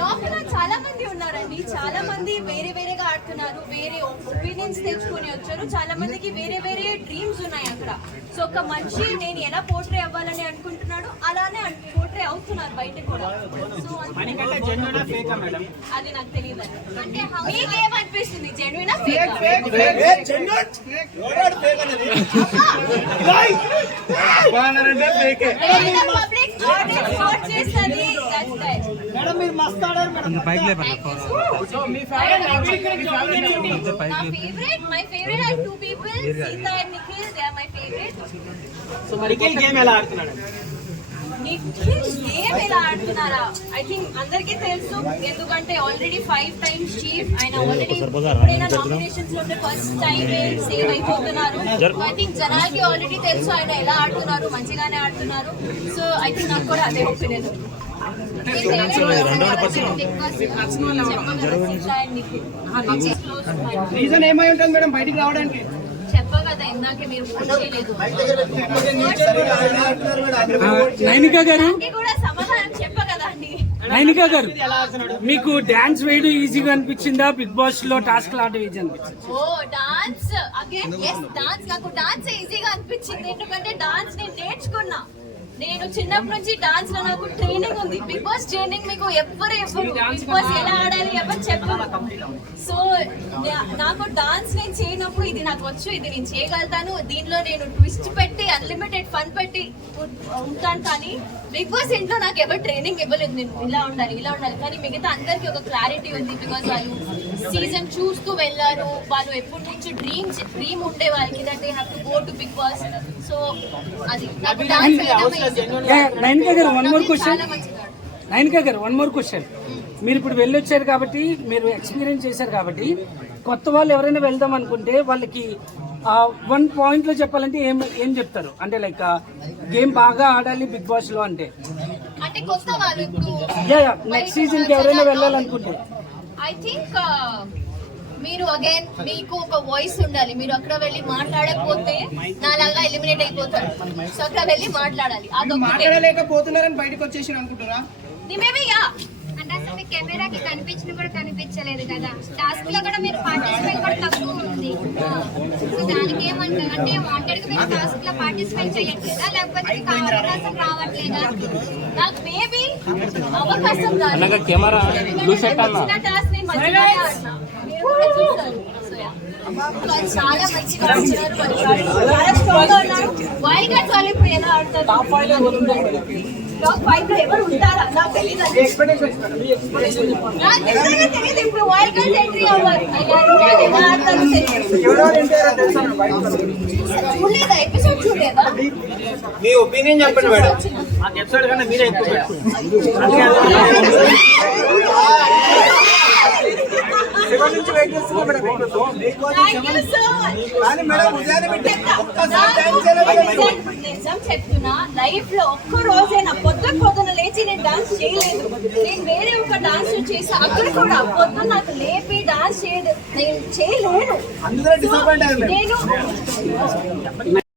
లోపల చాలా మంది ఉన్నారండి, చాలా మంది వేరే వేరేగా ఆడుతున్నారు, వేరే ఒపీనియన్స్ తెచ్చుకొని వచ్చారు, చాలా మందికి వేరే వేరే డ్రీమ్స్ ఉన్నాయి అక్కడ. సో ఒక మనిషి నేను ఎలా పోర్ట్రే అవ్వాలని అనుకుంటున్నాడు అలానే పోర్ట్రే అవుతున్నారు బయట కూడా. సో అది నాకు తెలియదు. అంటే మీకేమనిపిస్తుంది, జెన్యూనా My favorite are two people, Sita and Nikhil. They are my favorite. So Nikhil game ఎలా ఆడుతున్నాడు? Nikhil game ఎలా ఆడుతున్నారా? I think అందరికీ తెలుసు, ఎందుకంటే ఆల్రెడీ 5 times చీఫ్. ఆయన ఆల్రెడీ ఎప్పుడైనా నామినేషన్స్ లో ఫస్ట్ టైం సేవ్ అయిపోతున్నారు. ఐ థింక్ జనాలకి ఆల్రెడీ తెలుసు ఆయన ఎలా ఆడుతున్నారు, మంచిగానే ఆడుతున్నారు. సో ఐ థింక్ నాకు కూడా అదే ఒపీనియన్. రీజన్ ఏమై ఉంటుంది మేడం బయటికి రావడానికి? చెప్ప కదా ఇందాకే మీరు నైనికా గారు కూడా సమాధానం చెప్ప కదా అండి. నైనికా గారు, మీకు డాన్స్ వేయడం ఈజీగా అనిపించిందా, బిగ్ బాస్ లో టాస్క్ ఆడడం ఈజీ అనిపించింది? ఓ డాన్స్ అగైన్ ఎస్, డాన్స్ నాకు డాన్స్ ఈజీగా అనిపించింది. ఎందుకంటే డాన్స్ నేను నేర్చుకున్నా. నేను చిన్నప్పటి నుంచి డాన్స్ లో నాకు ట్రైనింగ్ ఉంది. బిగ్ బాస్ ట్రైనింగ్ మీకు ఎవరు బిగ్ బాస్ ఎలా ఆడాలి ఎవరు చెప్పరు. సో నాకు డాన్స్ నేను చేయనప్పుడు ఇది నాకు వచ్చు, ఇది నేను చేయగలుగుతాను, దీనిలో నేను ట్విస్ట్ పెట్టి అన్లిమిటెడ్ ఫన్ పెట్టి ఉంటాను. కానీ బిగ్ బాస్ ఇంట్లో నాకు ఎవరు ట్రైనింగ్ ఇవ్వలేదు, నేను ఇలా ఉండాలి ఇలా ఉండాలి. కానీ మిగతా అందరికి ఒక క్లారిటీ ఉంది. బికాస్ వాళ్ళు సీజన్ చూస్తూ వెళ్ళారు, వాళ్ళు ఎప్పటి నుంచి డ్రీమ్ ఉండే వాళ్ళకి that they have to go to big boss. So అది నాకు డాన్స్ నైనికా గారు వన్ మోర్ క్వశ్చన్. మీరు ఇప్పుడు వెళ్ళొచ్చారు కాబట్టి, మీరు ఎక్స్పీరియన్స్ చేశారు కాబట్టి, కొత్త వాళ్ళు ఎవరైనా వెళ్దాం అనుకుంటే వాళ్ళకి 1 point లో చెప్పాలంటే ఏం చెప్తారు? అంటే లైక్ గేమ్ బాగా ఆడాలి బిగ్ బాస్ లో అంటే కొత్త వాళ్ళు ఇప్పుడు నెక్స్ట్ సీజన్ కి ఎవరైనా వెళ్ళాలనుకుంటే ఐ థింక్ మీరు అగైన్ మీకు ఒక వాయిస్ ఉండాలి. మీరు అక్కడ వెళ్ళి మాట్లాడకపోతే నాలాగా ఎలిమినేట్ అయిపోతారు. సో అక్కడ వెళ్ళి మాట్లాడాలి. మాట్లాడలేకపోతున్నారని బయటకు వచ్చేసి అనుకుంటారా? అంటే అసలు మీ కెమెరాకి కనిపించిన కూడా కనిపించలేదు కదా. టాస్క్ లో కూడా మీరు పార్టిసిపేట్ కూడా తక్కువ ఉంది. సో దానికి ఏమంటారు? అంటే వాంటెడ్ గా మీరు టాస్క్ లో పార్టిసిపేట్ చేయట్లేదా, లేకపోతే మీకు అవకాశం రావట్లేదా? నాకు మేబీ అవకాశం రాలేదు. టాస్క్ నేను మంచిగానే ఆడినా, మీరు కూడా చూసారు. చాలా మంచిగా ఆడుతున్నారు, చాలా స్ట్రాంగ్ గా ఉన్నారు. వైల్డ్ కార్డ్స్ వాళ్ళు ఇప్పుడు ఎలా ఆడతారు? టాప్ 5 లో ఎవరు ఉంటారా నాకు తెలియదు. ఇప్పుడు వైల్డ్ కార్డ్స్ ఎంట్రీ అవ్వాలి. ఎలా ఆడతారో చూడలేదా? ఎపిసోడ్ చూడలేదా? మీ ఒపీనియన్ చెప్పండి మేడం. ఆ ఎపిసోడ్ కన్నా మీరే ఎక్కువ చెప్తున్నా, లైఫ్ లో ఒక్క రోజైనా పొద్దున లేచి నేను డాన్స్ చేయలేదు. నేను వేరే ఒక డాన్స్ చేసి అక్కడ కూడా పొద్దున నాకు లేపి డాన్స్ చేయలేదు, నేను చేయలేను. నేను